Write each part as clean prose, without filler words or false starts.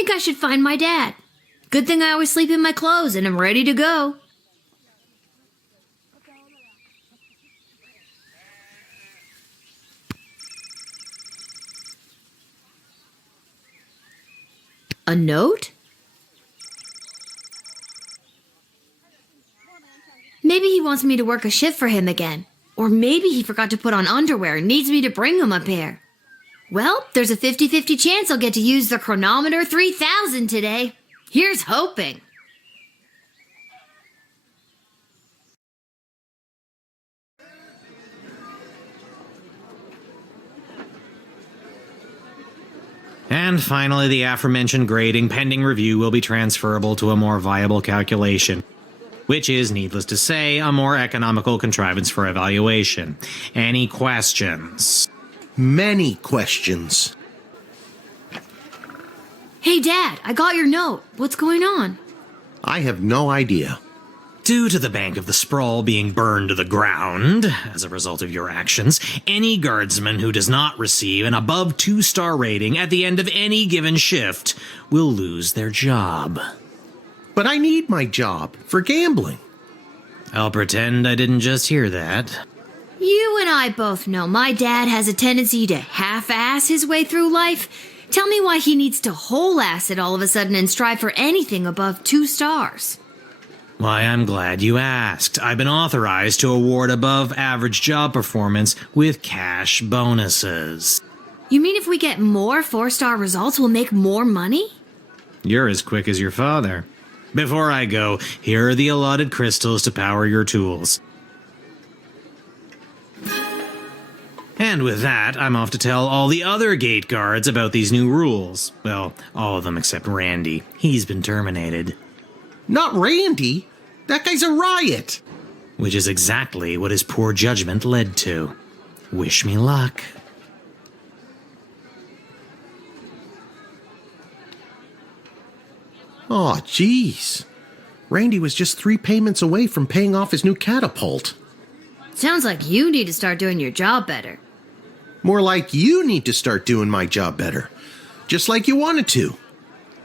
think I should find my dad. Good thing I always sleep in my clothes and I'm ready to go. A note? Maybe he wants me to work a shift for him again. Or maybe he forgot to put on underwear and needs me to bring him a pair. Well, there's a 50-50 chance I'll get to use the chronometer 3000 today. Here's hoping. And finally, the aforementioned grading pending review will be transferable to a more viable calculation, which is, needless to say, a more economical contrivance for evaluation. Any questions? Many questions. Hey, Dad, I got your note. What's going on? I have no idea. Due to the Bank of the Sprawl being burned to the ground as a result of your actions, any guardsman who does not receive an above 2-star rating at the end of any given shift will lose their job. But I need my job for gambling. I'll pretend I didn't just hear that. You and I both know my dad has a tendency to half-ass his way through life. Tell me why he needs to whole-ass it all of a sudden and strive for anything above 2 stars. Why, I'm glad you asked. I've been authorized to award above-average job performance with cash bonuses. You mean if we get more 4-star results, we'll make more money? You're as quick as your father. Before I go, here are the allotted crystals to power your tools. And with that, I'm off to tell all the other gate guards about these new rules. Well, all of them except Randy. He's been terminated. Not Randy. That guy's a riot. Which is exactly what his poor judgment led to. Wish me luck. Aw, jeez. Randy was just 3 payments away from paying off his new catapult. Sounds like you need to start doing your job better. More like you need to start doing my job better. Just like you wanted to.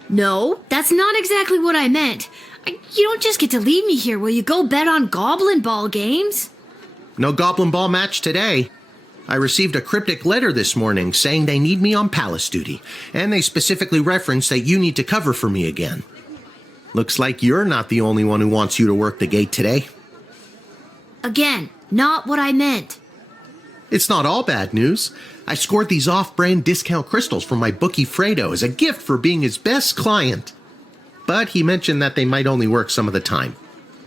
No, that's not exactly what I meant. You don't just get to leave me here while you go bet on Goblin Ball games. No Goblin Ball match today. I received a cryptic letter this morning saying they need me on palace duty, and they specifically referenced that you need to cover for me again. Looks like you're not the only one who wants you to work the gate today. Again, not what I meant. It's not all bad news. I scored these off-brand discount crystals from my bookie Fredo as a gift for being his best client. But he mentioned that they might only work some of the time.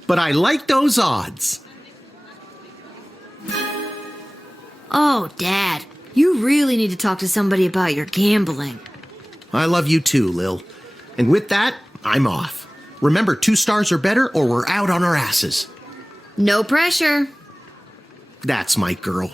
But I like those odds. Oh, Dad, you really need to talk to somebody about your gambling. I love you too, Lil. And with that, I'm off. Remember, 2 stars or better or we're out on our asses. No pressure. That's my girl.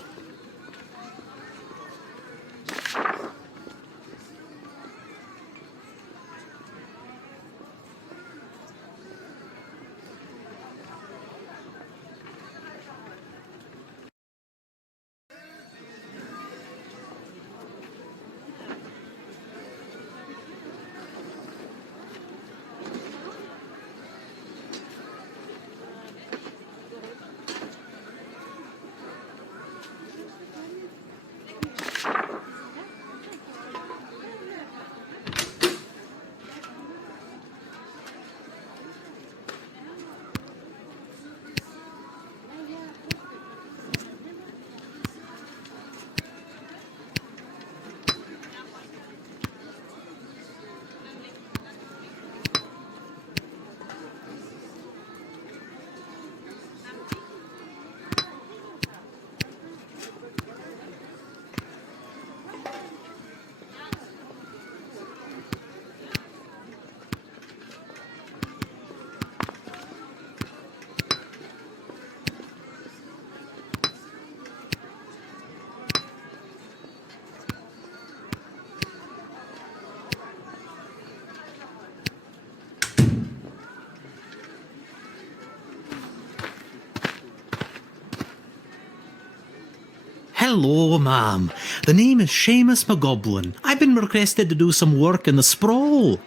Hello, ma'am. The name is Seamus McGoblin. I've been requested to do some work in the Sprawl.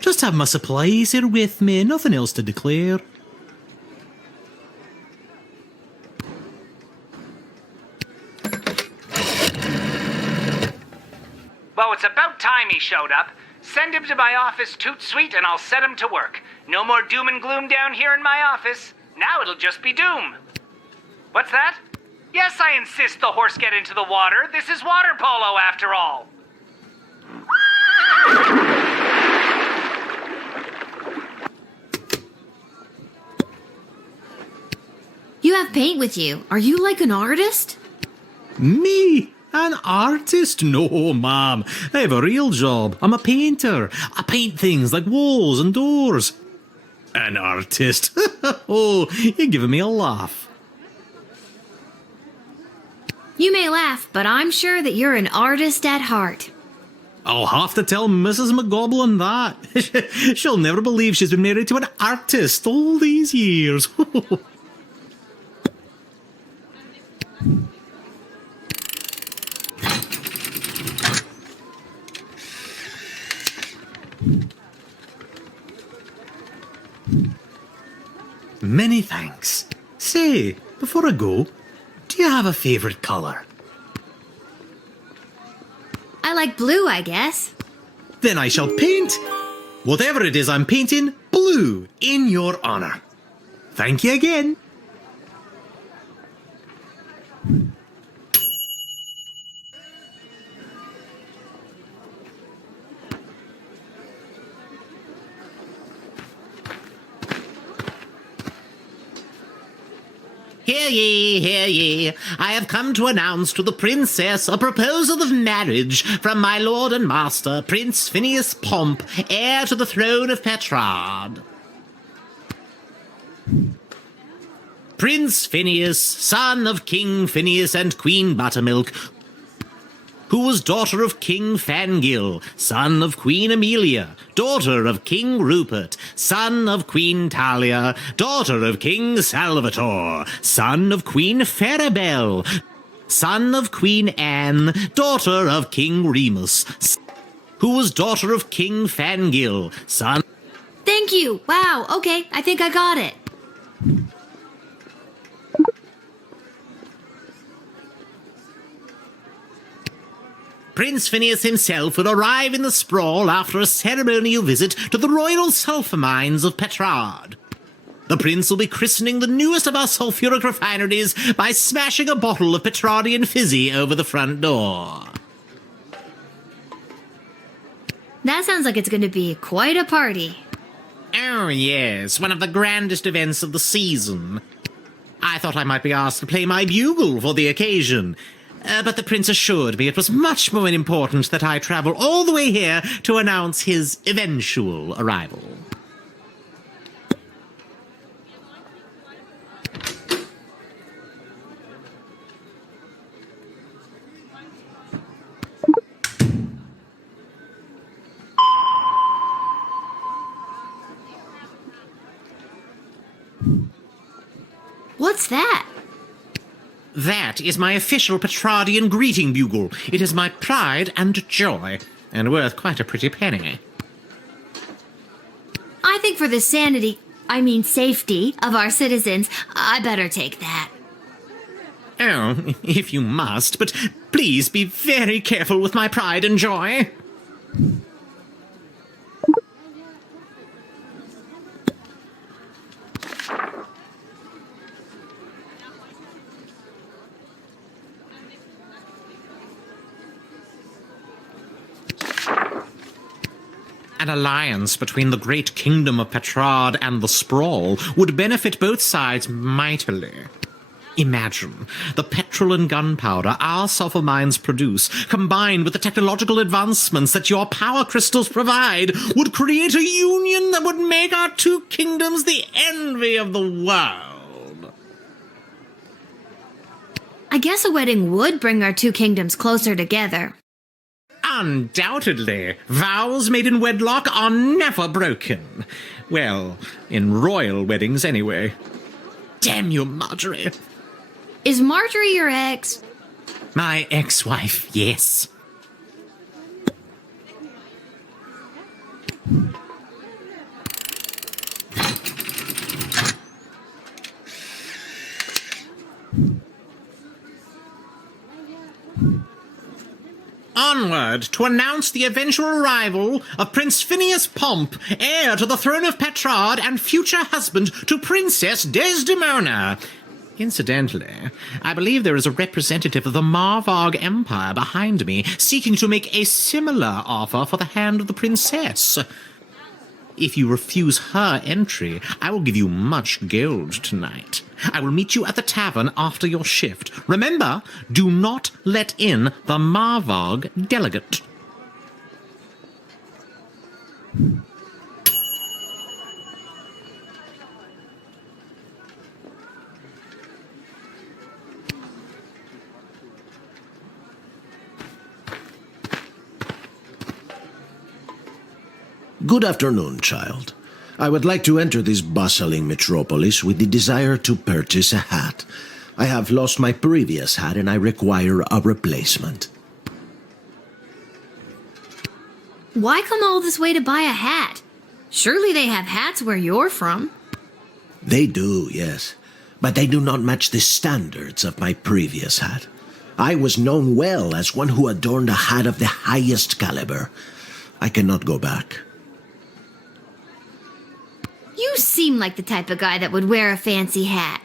Just have my supplies here with me, nothing else to declare. Well, it's about time he showed up. Send him to my office toot suite and I'll set him to work. No more doom and gloom down here in my office. Now it'll just be doom. What's that? Yes, I insist the horse get into the water. This is water polo after all. You have paint with you. Are you like an artist? Me? An artist? No, ma'am. I have a real job. I'm a painter. I paint things like walls and doors. An artist? Oh, you're giving me a laugh. You may laugh, but I'm sure that you're an artist at heart. I'll have to tell Mrs. McGoblin that. She'll never believe she's been married to an artist all these years. Many thanks. Say, before I go, do you have a favourite colour? I like blue, I guess. Then I shall paint, whatever it is I'm painting, blue in your honour. Thank you again. Hear ye, hear ye. I have come to announce to the princess a proposal of marriage from my lord and master, Prince Phineas Pomp, heir to the throne of Petrard. Prince Phineas, son of King Phineas and Queen Buttermilk, who was daughter of King Fangil, son of Queen Amelia, daughter of King Rupert, son of Queen Talia, daughter of King Salvator, son of Queen Farabelle, son of Queen Anne, daughter of King Remus, who was daughter of King Fangil, son... Thank you. Wow, okay, I think I got it. Prince Phineas himself will arrive in the sprawl after a ceremonial visit to the royal sulphur mines of Petrard. The prince will be christening the newest of our sulphuric refineries by smashing a bottle of Petrardian fizzy over the front door. That sounds like it's going to be quite a party. Oh, yes, one of the grandest events of the season. I thought I might be asked to play my bugle for the occasion. But the prince assured me it was much more important that I travel all the way here to announce his eventual arrival. What's that? That is my official Petrardian greeting bugle. It is my pride and joy, and worth quite a pretty penny. I think for the safety of our citizens, I better take that. Oh, if you must, but please be very careful with my pride and joy. An alliance between the great kingdom of Petrard and the Sprawl would benefit both sides mightily. Imagine the petrol and gunpowder our sulphur mines produce, combined with the technological advancements that your power crystals provide, would create a union that would make our two kingdoms the envy of the world. I guess a wedding would bring our two kingdoms closer together. Undoubtedly. Vows made in wedlock are never broken. Well, in royal weddings anyway. Damn you, Marjorie. Is Marjorie your ex? My ex-wife, yes. Onward to announce the eventual arrival of Prince Phineas Pomp, heir to the throne of Petrarch and future husband to Princess Desdemona. Incidentally, I believe there is a representative of the Marvog Empire behind me seeking to make a similar offer for the hand of the princess. If you refuse her entry, I will give you much gold tonight. I will meet you at the tavern after your shift. Remember, do not let in the Marvog delegate. Good afternoon, child. I would like to enter this bustling metropolis with the desire to purchase a hat. I have lost my previous hat and I require a replacement. Why come all this way to buy a hat? Surely they have hats where you're from. They do, yes, but they do not match the standards of my previous hat. I was known well as one who adorned a hat of the highest caliber. I cannot go back. You seem like the type of guy that would wear a fancy hat.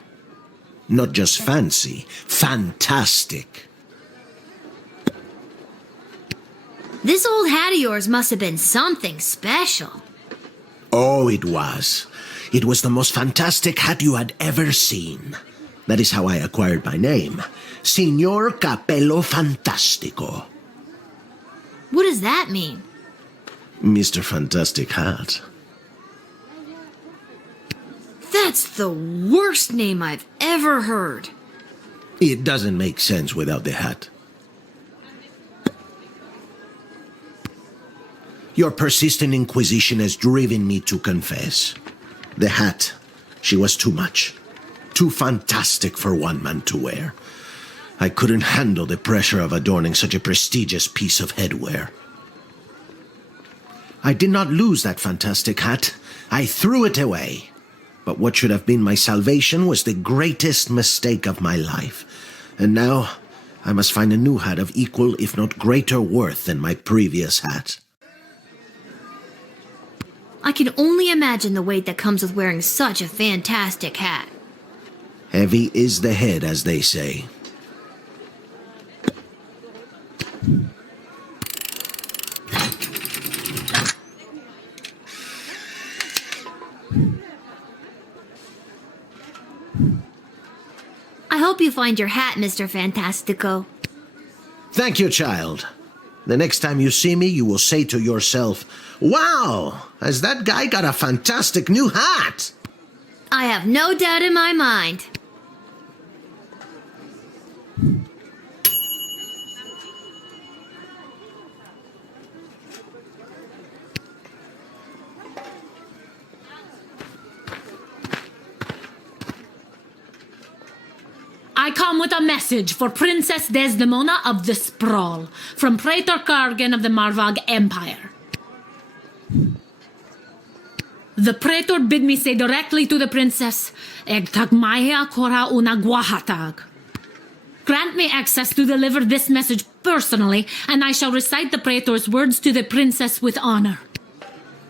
Not just fancy, fantastic. This old hat of yours must have been something special. Oh, it was. It was the most fantastic hat you had ever seen. That is how I acquired my name. Signor Capello Fantastico. What does that mean? Mr. Fantastic Hat. That's the worst name I've ever heard. It doesn't make sense without the hat. Your persistent inquisition has driven me to confess. The hat, she was too much. Too fantastic for one man to wear. I couldn't handle the pressure of adorning such a prestigious piece of headwear. I did not lose that fantastic hat. I threw it away. But what should have been my salvation was the greatest mistake of my life. And now, I must find a new hat of equal, if not greater worth than my previous hat. I can only imagine the weight that comes with wearing such a fantastic hat. Heavy is the head, as they say. I hope you find your hat, Mr. Fantastico. Thank you, child. The next time you see me, you will say to yourself, "Wow, has that guy got a fantastic new hat?" I have no doubt in my mind. I come with a message for Princess Desdemona of the Sprawl, from Praetor Kargan of the Marvog Empire. The Praetor bid me say directly to the Princess, Eg tagmaya kora una guahatag. Grant me access to deliver this message personally, and I shall recite the Praetor's words to the Princess with honor.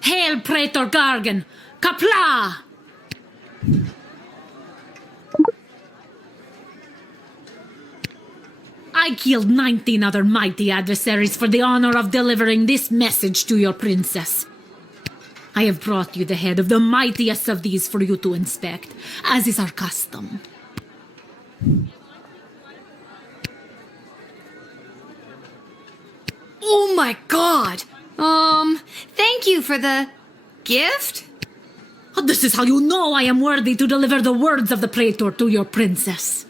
Hail, Praetor Kargan! Kapla! I killed 19 other mighty adversaries for the honor of delivering this message to your princess. I have brought you the head of the mightiest of these for you to inspect, as is our custom. Oh my god! Thank you for the gift? This is how you know I am worthy to deliver the words of the Praetor to your princess.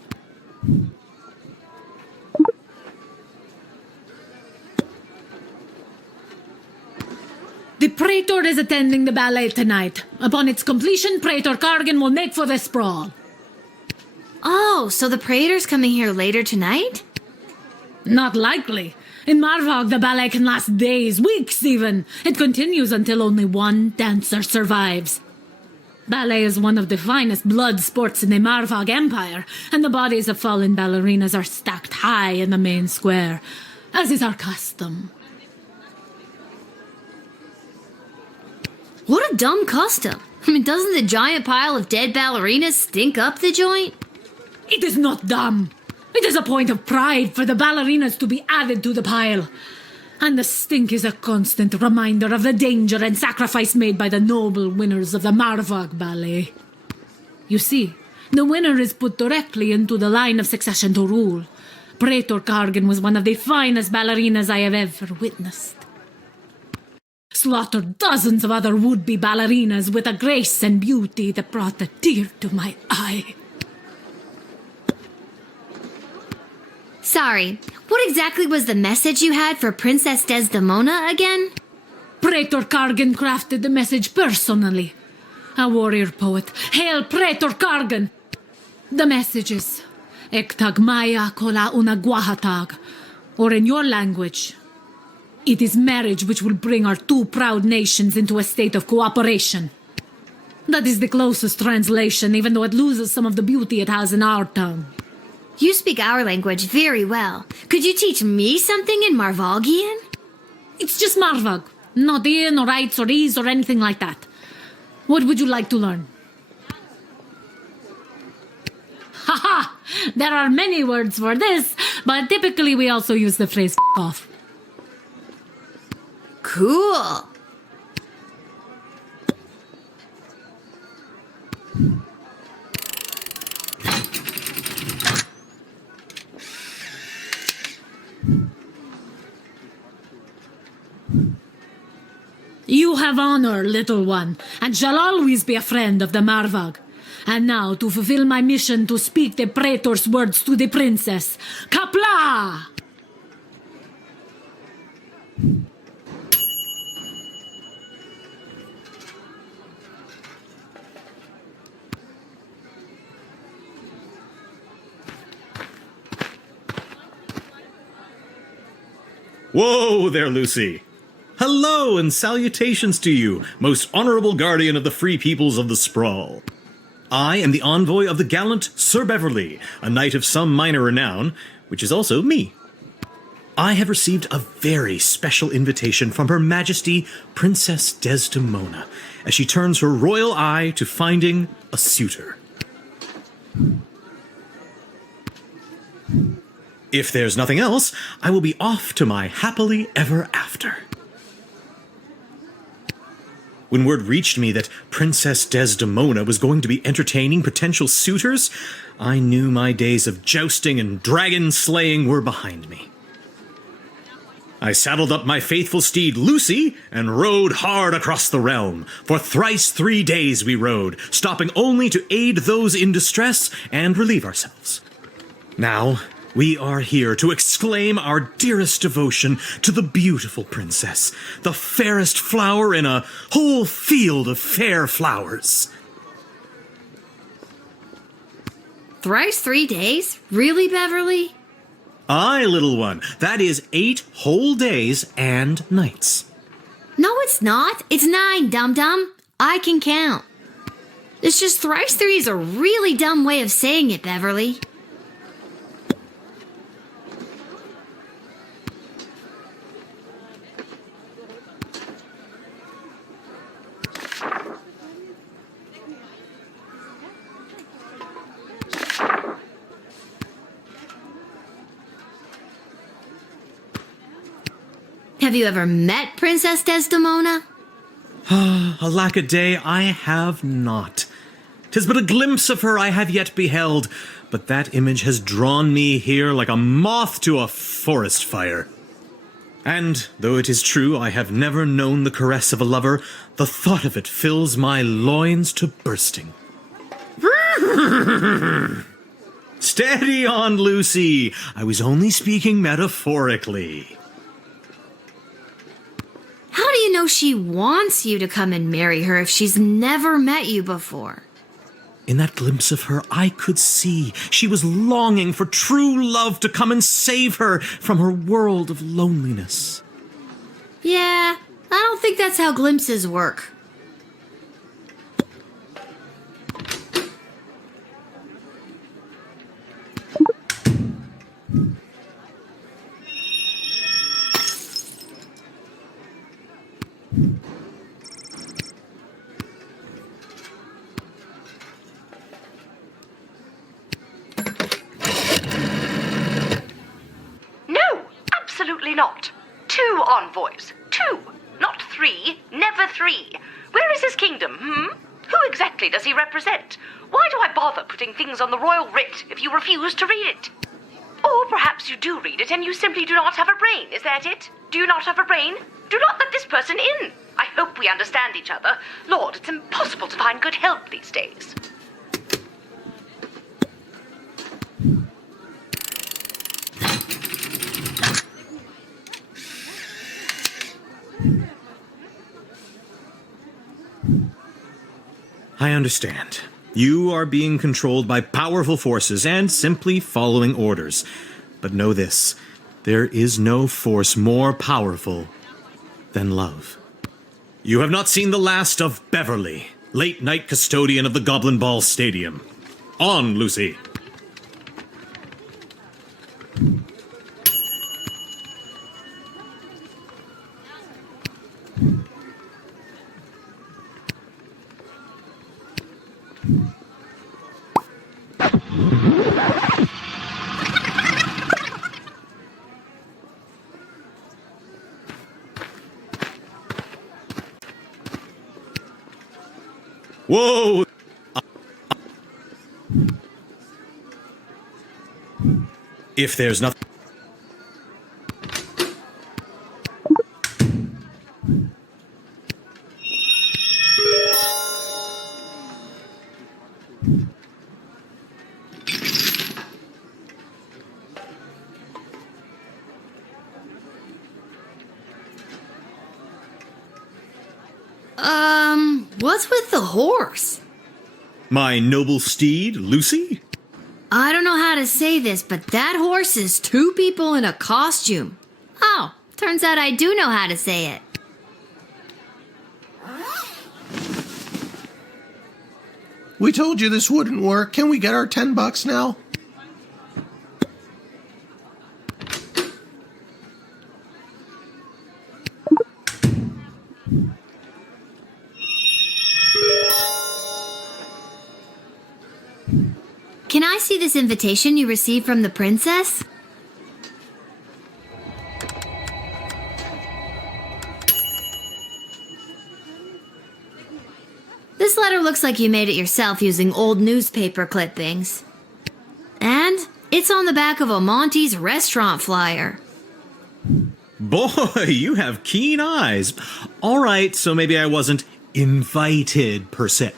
The Praetor is attending the ballet tonight. Upon its completion, Praetor Kargan will make for the sprawl. Oh, so the Praetor's coming here later tonight? Not likely. In Marvog, the ballet can last days, weeks even. It continues until only one dancer survives. Ballet is one of the finest blood sports in the Marvog Empire, and the bodies of fallen ballerinas are stacked high in the main square, as is our custom. What a dumb custom. I mean, doesn't the giant pile of dead ballerinas stink up the joint? It is not dumb. It is a point of pride for the ballerinas to be added to the pile. And the stink is a constant reminder of the danger and sacrifice made by the noble winners of the Marvog Ballet. You see, the winner is put directly into the line of succession to rule. Praetor Kargan was one of the finest ballerinas I have ever witnessed. Slaughtered dozens of other would-be ballerinas with a grace and beauty that brought a tear to my eye. Sorry, what exactly was the message you had for Princess Desdemona again? Praetor Kargan crafted the message personally. A warrior poet. Hail Praetor Kargan! The message is Ektag Maya Kola Una Guahatag, or in your language, it is marriage which will bring our two proud nations into a state of cooperation. That is the closest translation, even though it loses some of the beauty it has in our tongue. You speak our language very well. Could you teach me something in Marvogian? It's just Marvog, not in or rights or ease or anything like that. What would you like to learn? Haha! There are many words for this, but typically we also use the phrase off. Cool. You have honor, little one, and shall always be a friend of the Marvog. And now, to fulfill my mission to speak the Praetor's words to the princess. Kapla! Whoa there, Lucy. Hello and salutations to you, most honorable guardian of the free peoples of the Sprawl. I am the envoy of the gallant Sir Beverly, a knight of some minor renown, which is also me. I have received a very special invitation from Her Majesty Princess Desdemona, as she turns her royal eye to finding a suitor. If there's nothing else, I will be off to my happily ever after. When word reached me that Princess Desdemona was going to be entertaining potential suitors, I knew my days of jousting and dragon slaying were behind me. I saddled up my faithful steed Lucy and rode hard across the realm. For thrice 3 days we rode, stopping only to aid those in distress and relieve ourselves. Now, we are here to exclaim our dearest devotion to the beautiful princess, the fairest flower in a whole field of fair flowers. Thrice 3 days? Really, Beverly? Aye, little one, that is 8 whole days and nights. No, it's not. It's 9, dum-dum. I can count. It's just thrice 3 is a really dumb way of saying it, Beverly. Have you ever met Princess Desdemona? Alack a day, I have not. 'Tis but a glimpse of her I have yet beheld, but that image has drawn me here like a moth to a forest fire. And, though it is true I have never known the caress of a lover, the thought of it fills my loins to bursting. Steady on, Lucy. I was only speaking metaphorically. How do you know she wants you to come and marry her if she's never met you before? In that glimpse of her, I could see she was longing for true love to come and save her from her world of loneliness. Yeah, I don't think that's how glimpses work. No, absolutely not. 2 envoys. 2, not 3. Never 3. Where is his kingdom, Who exactly does he represent? Why do I bother putting things on the royal writ if you refuse to read it? Or perhaps you do read it and you simply do not have a brain. Is that it? Do you not have a brain? Do not let this person in. I hope we understand each other. Lord, it's impossible to find good help these days. I understand. You are being controlled by powerful forces and simply following orders. But know this, there is no force more powerful than love. You have not seen the last of Beverly, late night custodian of the Goblin Ball Stadium. On, Lucy. Whoa! If there's nothing... What's with the horse? My noble steed, Lucy? I don't know how to say this, but that horse is 2 people in a costume. Oh, turns out I do know how to say it. We told you this wouldn't work. Can we get our $10 now? Can I see this invitation you received from the princess? This letter looks like you made it yourself using old newspaper clippings. And it's on the back of a Monty's restaurant flyer. Boy, you have keen eyes. All right, so maybe I wasn't invited per se.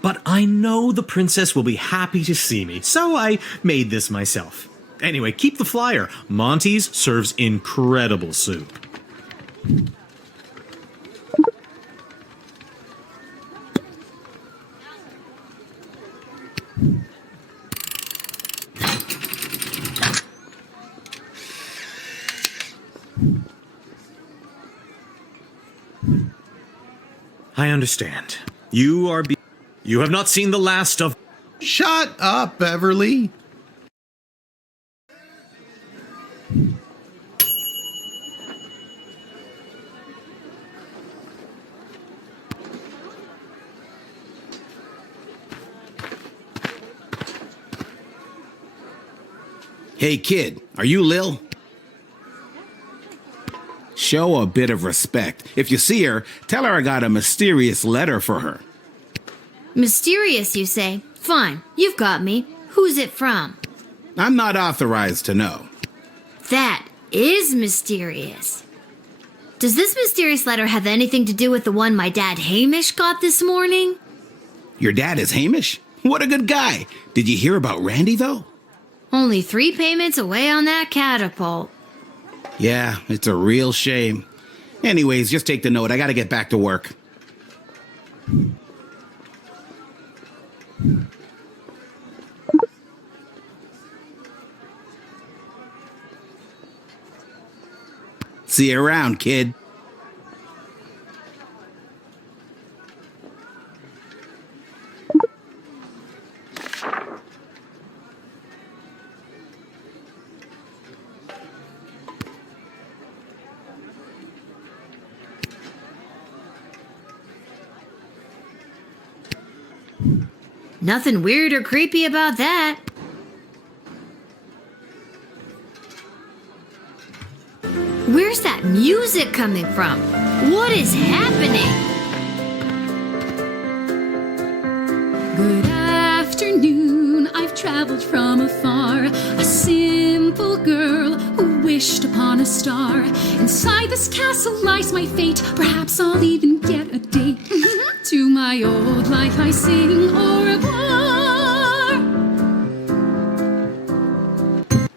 But I know the princess will be happy to see me, so I made this myself. Anyway, keep the flyer. Monty's serves incredible soup. I understand. You have not seen the last of... Shut up, Beverly. Hey kid, are you Lil? Show a bit of respect. If you see her, tell her I got a mysterious letter for her. Mysterious, you say? Fine, you've got me. Who's it from? I'm not authorized to know. That is mysterious. Does this mysterious letter have anything to do with the one my dad Hamish got this morning? Your dad is Hamish? What a good guy. Did you hear about Randy, though? Only 3 payments away on that catapult. Yeah, it's a real shame. Anyways, just take the note. I gotta get back to work. See you around, kid. Nothing weird or creepy about that. Where's that music coming from? What is happening? Good afternoon, I've traveled from afar. A simple girl who wished upon a star. Inside this castle lies my fate. Perhaps I'll even get a date. To my old life I sing au revoir.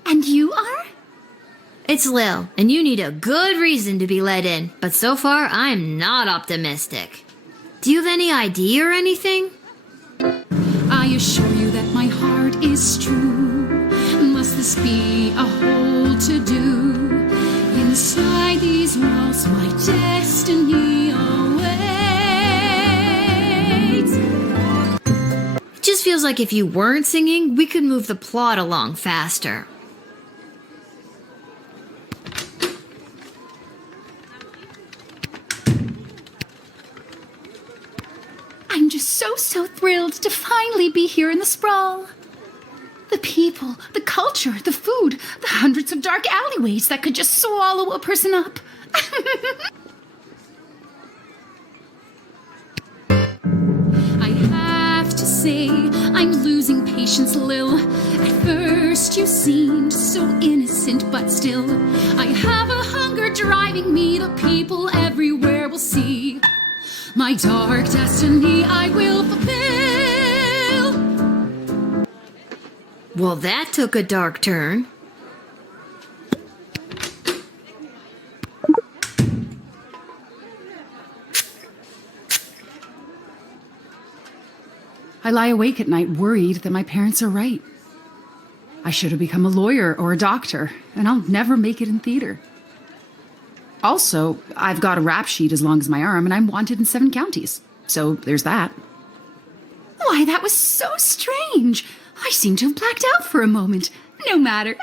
And you are? It's Lil, and you need a good reason to be let in, but so far I'm not optimistic. Do you have any ID or anything? I assure you that my heart is true. Must this be a whole to-do? Inside these walls my destiny awaits. It just feels like if you weren't singing, we could move the plot along faster. I'm just so thrilled to finally be here in the sprawl. The people, the culture, the food, the hundreds of dark alleyways that could just swallow a person up. I have to say, I'm losing patience, Lil. At first you seemed so innocent, but still, I have a hunger driving me. The people everywhere will see. My dark destiny I will fulfill. Well, that took a dark turn. I lie awake at night worried that my parents are right. I should have become a lawyer or a doctor, and I'll never make it in theater. Also, I've got a rap sheet as long as my arm, and I'm wanted in 7 counties. So there's that. Why, that was so strange. I seem to have blacked out for a moment. No matter.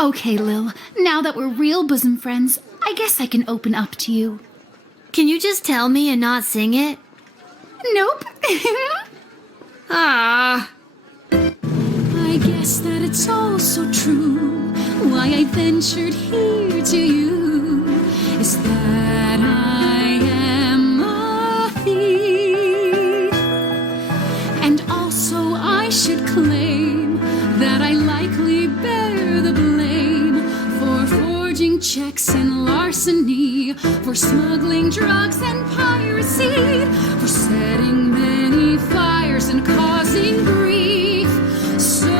Okay, Lil, now that we're real bosom friends, I guess I can open up to you. Can you just tell me and not sing it? Nope. Ah. I guess that it's all so true. Why I ventured here to you is that I am a thief. And also I should claim that I likely bear the blame for forging checks and larceny, for smuggling drugs and piracy, for setting many fires and causing grief. So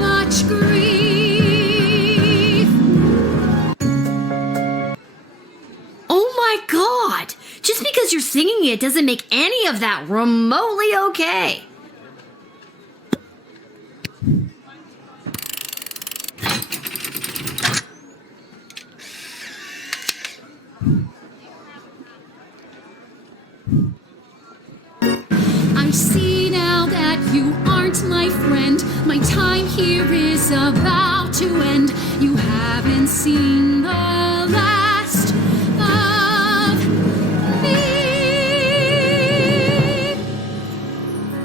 much grief. Oh my god! Just because you're singing it doesn't make any of that remotely okay. I see now that you aren't my friend. My time here is about to end. You haven't seen the last of me.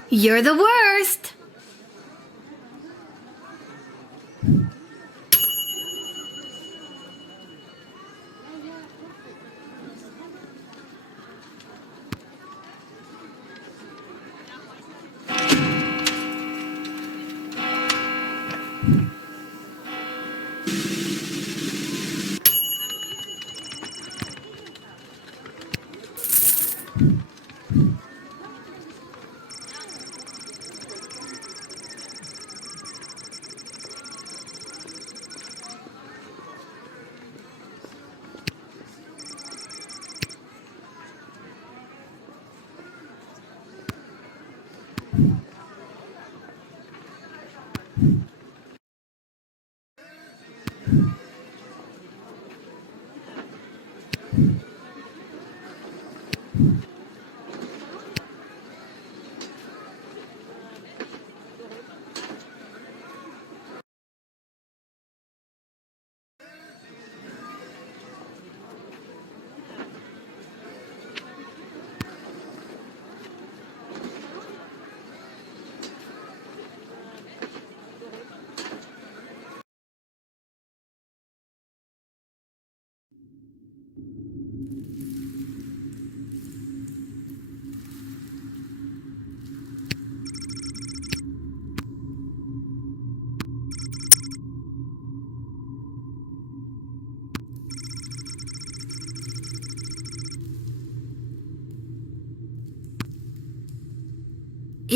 You're the worst.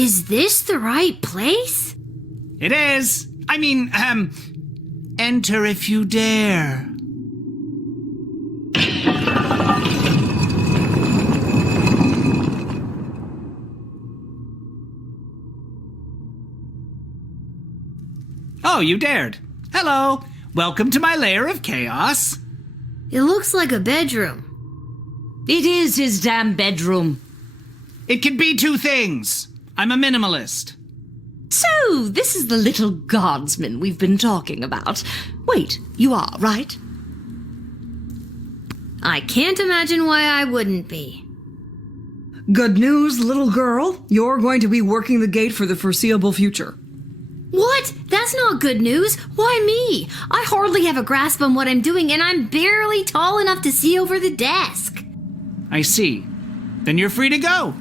Is this the right place? It is. I mean, enter if you dare. Oh, you dared. Hello. Welcome to my lair of chaos. It looks like a bedroom. It is his damn bedroom. It can be two things. I'm a minimalist. So, this is the little guardsman we've been talking about. Wait, you are, right? I can't imagine why I wouldn't be. Good news, little girl. You're going to be working the gate for the foreseeable future. What? That's not good news. Why me? I hardly have a grasp on what I'm doing, and I'm barely tall enough to see over the desk. I see. Then you're free to go.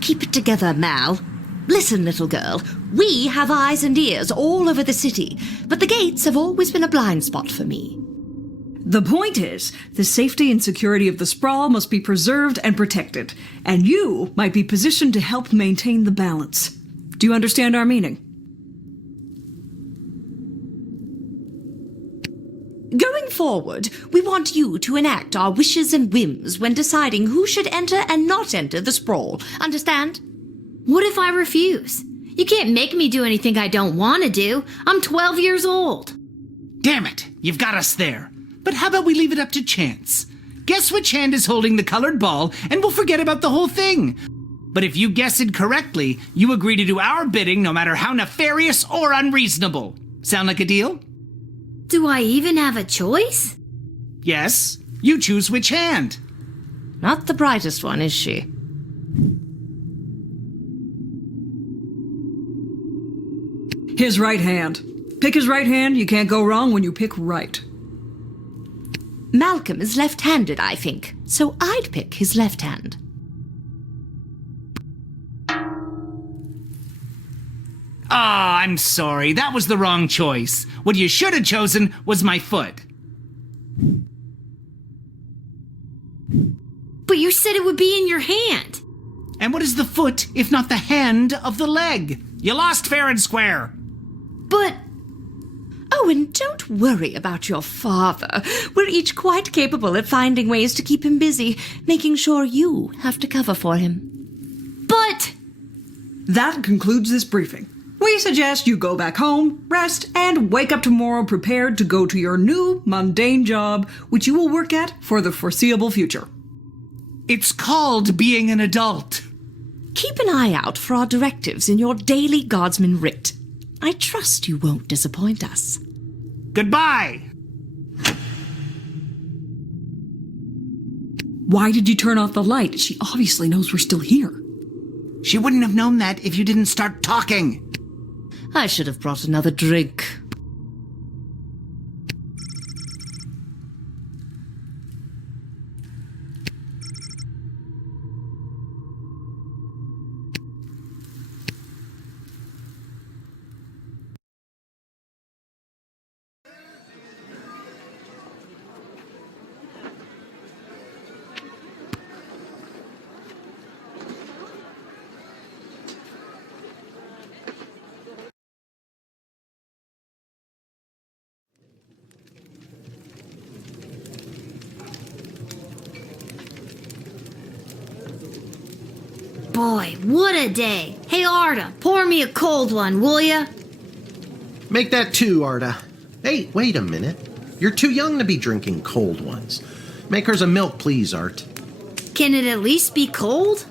Keep it together, Mal. Listen, little girl. We have eyes and ears all over the city, but the gates have always been a blind spot for me. The point is, the safety and security of the sprawl must be preserved and protected, and you might be positioned to help maintain the balance. Do you understand our meaning? Going forward, we want you to enact our wishes and whims when deciding who should enter and not enter the sprawl. Understand? What if I refuse? You can't make me do anything I don't want to do. I'm 12 years old. Damn it, you've got us there. But how about we leave it up to chance? Guess which hand is holding the colored ball, and we'll forget about the whole thing. But if you guess it correctly, you agree to do our bidding no matter how nefarious or unreasonable. Sound like a deal? Do I even have a choice? Yes, you choose which hand. Not the brightest one, is she? His right hand. Pick his right hand. You can't go wrong when you pick right. Malcolm is left-handed, I think, so I'd pick his left hand. Ah, I'm sorry. That was the wrong choice. What you should have chosen was my foot. But you said it would be in your hand. And what is the foot if not the hand of the leg? You lost fair and square. But... Oh, and don't worry about your father. We're each quite capable at finding ways to keep him busy, making sure you have to cover for him. But... That concludes this briefing. We suggest you go back home, rest, and wake up tomorrow prepared to go to your new, mundane job, which you will work at for the foreseeable future. It's called being an adult. Keep an eye out for our directives in your daily guardsman writ. I trust you won't disappoint us. Goodbye! Why did you turn off the light? She obviously knows we're still here. She wouldn't have known that if you didn't start talking. I should have brought another drink. Boy, what a day. Hey, Arda, pour me a cold one, will ya? Make that two, Arda. Hey, wait a minute. You're too young to be drinking cold ones. Make hers a milk, please, Art. Can it at least be cold?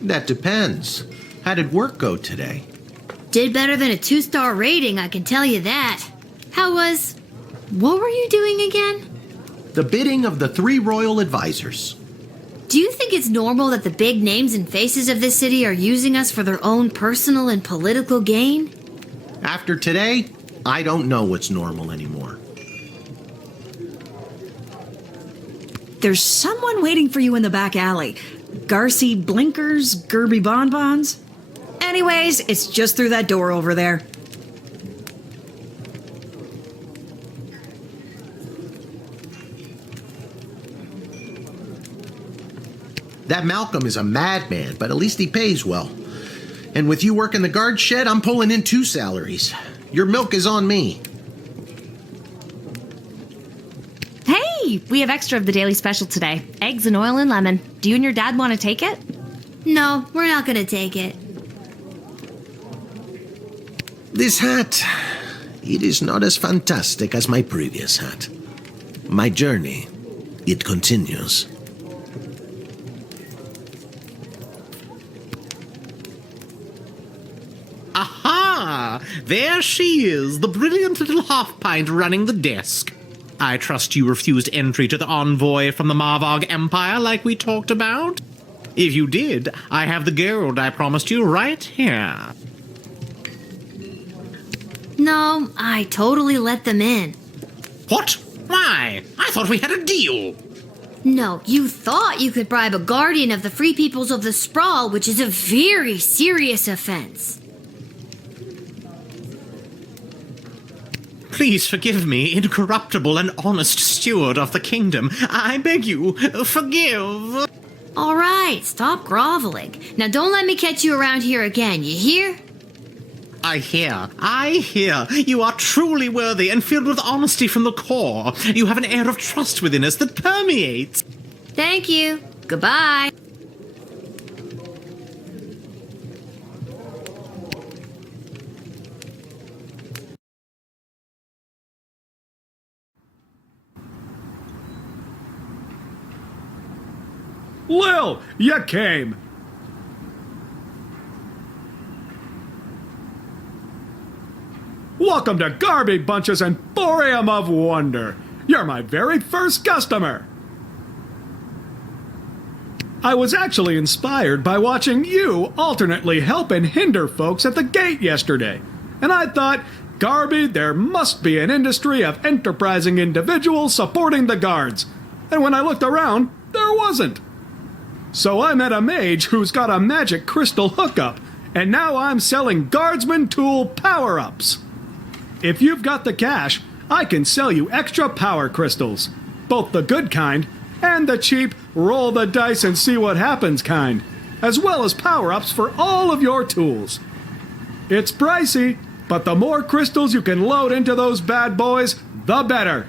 That depends. How did work go today? Did better than a 2-star rating, I can tell you that. What were you doing again? The bidding of the 3 royal advisors. Do you think it's normal that the big names and faces of this city are using us for their own personal and political gain? After today, I don't know what's normal anymore. There's someone waiting for you in the back alley. Garcy blinkers, Gerby bonbons. Anyways, it's just through that door over there. That Malcolm is a madman, but at least he pays well. And with you working the guard shed, I'm pulling in 2 salaries. Your milk is on me. Hey, we have extra of the daily special today. Eggs and oil and lemon. Do you and your dad want to take it? No, we're not gonna take it. This hat, it is not as fantastic as my previous hat. My journey, it continues. Aha! There she is, the brilliant little half-pint running the desk. I trust you refused entry to the envoy from the Marvog Empire like we talked about? If you did, I have the gold I promised you right here. No, I totally let them in. What? Why? I thought we had a deal. No, you thought you could bribe a guardian of the Free Peoples of the Sprawl, which is a very serious offense. Please forgive me, incorruptible and honest steward of the kingdom. I beg you, forgive. All right, stop groveling. Now don't let me catch you around here again, you hear? I hear. You are truly worthy and filled with honesty from the core. You have an air of trust within us that permeates. Thank you. Goodbye. Lil, you came. Welcome to Garby Bunch's Emporium of Wonder. You're my very first customer. I was actually inspired by watching you alternately help and hinder folks at the gate yesterday. And I thought, Garby, there must be an industry of enterprising individuals supporting the guards. And when I looked around, there wasn't. So I met a mage who's got a magic crystal hookup, and now I'm selling Guardsman tool power-ups. If you've got the cash, I can sell you extra power crystals, both the good kind and the cheap roll the dice and see what happens kind, as well as power-ups for all of your tools. It's pricey, but the more crystals you can load into those bad boys, the better.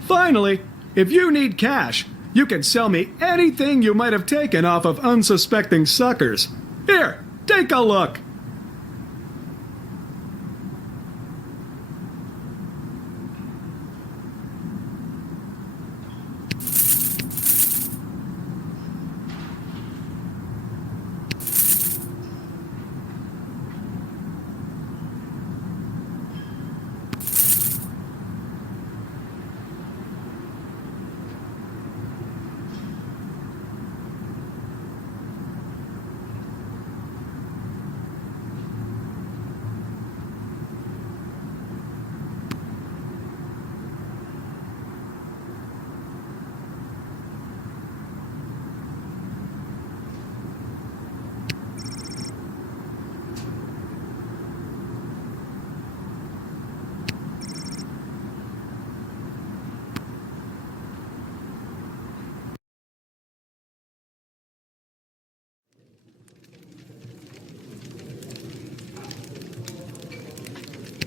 Finally, if you need cash, you can sell me anything you might have taken off of unsuspecting suckers. Here, take a look.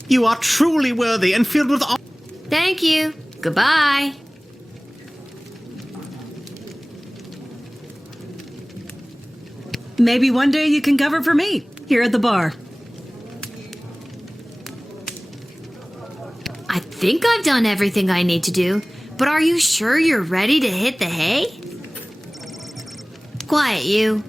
You are truly worthy and filled with Thank you. Goodbye. Maybe one day you can cover for me here at the bar. I think I've done everything I need to do, but are you sure you're ready to hit the hay? Quiet, you.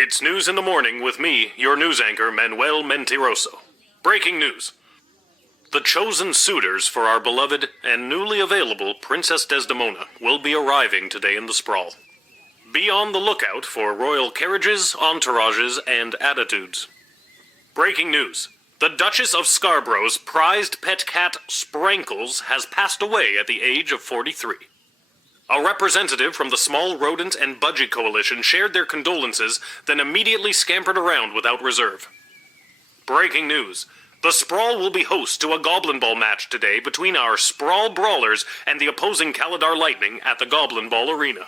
It's News in the Morning with me, your news anchor, Manuel Mentiroso. Breaking news. The chosen suitors for our beloved and newly available Princess Desdemona will be arriving today in the Sprawl. Be on the lookout for royal carriages, entourages, and attitudes. Breaking news. The Duchess of Scarborough's prized pet cat, Sprankles, has passed away at the age of 43. A representative from the Small Rodent and Budgie Coalition shared their condolences, then immediately scampered around without reserve. Breaking news. The Sprawl will be host to a Goblin Ball match today between our Sprawl Brawlers and the opposing Caladar Lightning at the Goblin Ball Arena.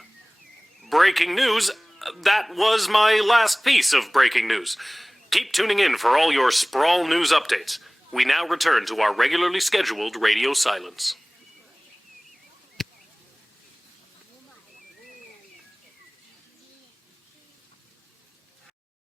Breaking news. That was my last piece of breaking news. Keep tuning in for all your Sprawl news updates. We now return to our regularly scheduled radio silence.